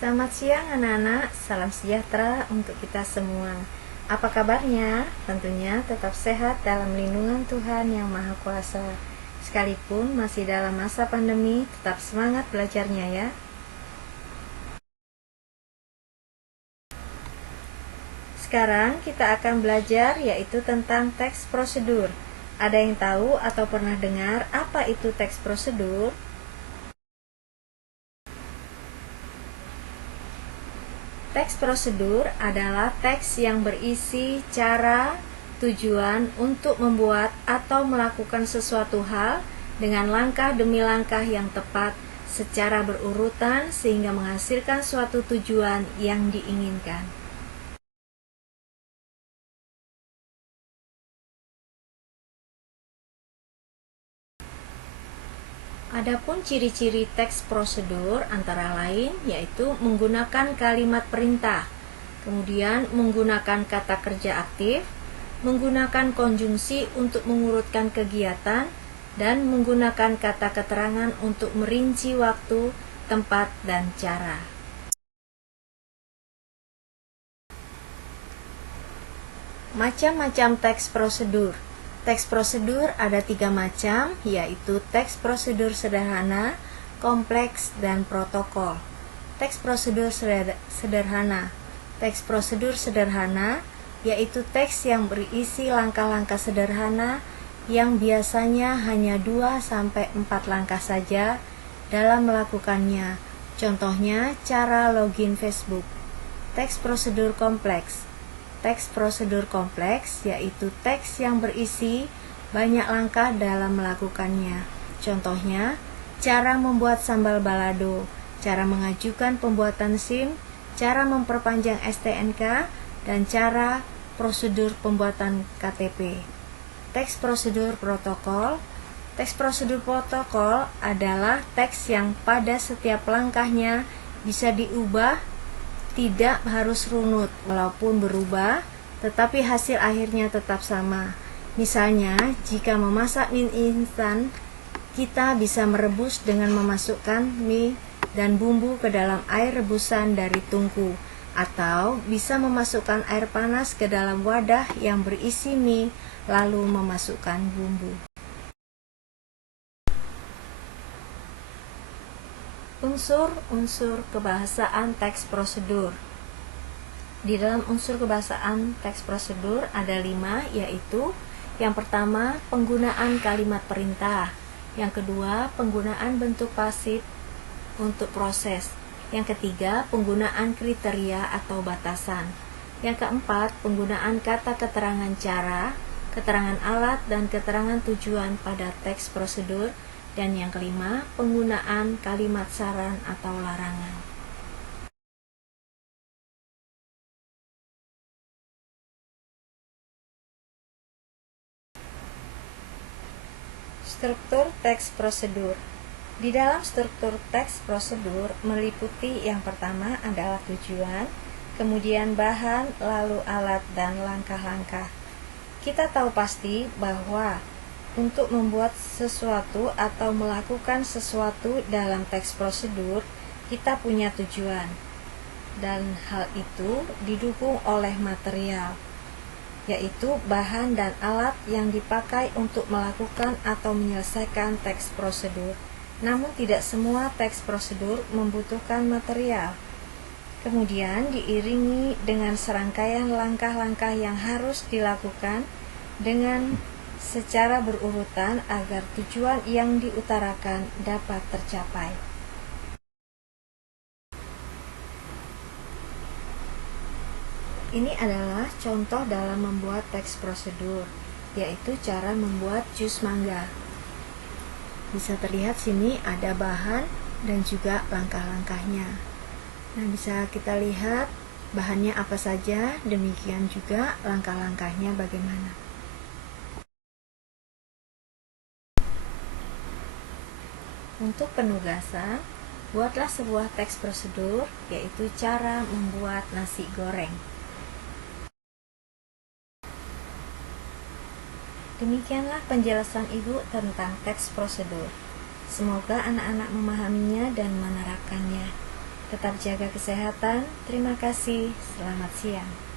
Selamat siang anak-anak, salam sejahtera untuk kita semua. Apa kabarnya? Tentunya tetap sehat dalam lindungan Tuhan yang Maha Kuasa. Sekalipun masih dalam masa pandemi, tetap semangat belajarnya ya. Sekarang kita akan belajar yaitu tentang teks prosedur. Ada yang tahu atau pernah dengar apa itu teks prosedur? Teks prosedur adalah teks yang berisi cara, tujuan untuk membuat atau melakukan sesuatu hal dengan langkah demi langkah yang tepat secara berurutan sehingga menghasilkan suatu tujuan yang diinginkan. Adapun ciri-ciri teks prosedur antara lain yaitu menggunakan kalimat perintah, kemudian menggunakan kata kerja aktif, menggunakan konjungsi untuk mengurutkan kegiatan, dan menggunakan kata keterangan untuk merinci waktu, tempat, dan cara. Macam-macam teks prosedur. Teks prosedur ada 3 macam, yaitu teks prosedur sederhana, kompleks, dan protokol. Teks prosedur sederhana. Teks prosedur sederhana yaitu teks yang berisi langkah-langkah sederhana yang biasanya hanya 2-4 langkah saja dalam melakukannya. Contohnya, cara login Facebook. Teks prosedur kompleks. Teks prosedur kompleks yaitu teks yang berisi banyak langkah dalam melakukannya. Contohnya, cara membuat sambal balado, cara mengajukan pembuatan SIM, cara memperpanjang STNK, dan cara prosedur pembuatan KTP. Teks prosedur protokol. Teks prosedur protokol adalah teks yang pada setiap langkahnya bisa diubah, tidak harus runut, walaupun berubah, tetapi hasil akhirnya tetap sama. Misalnya, jika memasak mie instan, kita bisa merebus dengan memasukkan mie dan bumbu ke dalam air rebusan dari tungku, atau bisa memasukkan air panas ke dalam wadah yang berisi mie, lalu memasukkan bumbu. Unsur-unsur kebahasaan teks prosedur. Di dalam unsur kebahasaan teks prosedur ada 5, yaitu yang pertama, penggunaan kalimat perintah. Yang kedua, penggunaan bentuk pasif untuk proses. Yang ketiga, penggunaan kriteria atau batasan. Yang keempat, penggunaan kata keterangan cara, keterangan alat, dan keterangan tujuan pada teks prosedur. Dan yang kelima, penggunaan kalimat saran atau larangan. Struktur teks prosedur. Di dalam struktur teks prosedur meliputi yang pertama adalah tujuan, kemudian bahan, lalu alat, dan langkah-langkah. Kita tahu pasti bahwa untuk membuat sesuatu atau melakukan sesuatu dalam teks prosedur, kita punya tujuan, dan hal itu didukung oleh material, yaitu bahan dan alat yang dipakai untuk melakukan atau menyelesaikan teks prosedur. Namun tidak semua teks prosedur membutuhkan material. Kemudian diiringi dengan serangkaian langkah-langkah yang harus dilakukan dengan secara berurutan agar tujuan yang diutarakan dapat tercapai. Ini adalah contoh dalam membuat teks prosedur, yaitu cara membuat jus mangga. Bisa terlihat sini ada bahan dan juga langkah-langkahnya. Nah, bisa kita lihat bahannya apa saja, demikian juga langkah-langkahnya bagaimana. Untuk penugasan, buatlah sebuah teks prosedur, yaitu cara membuat nasi goreng. Demikianlah penjelasan Ibu tentang teks prosedur. Semoga anak-anak memahaminya dan menerapkannya. Tetap jaga kesehatan. Terima kasih. Selamat siang.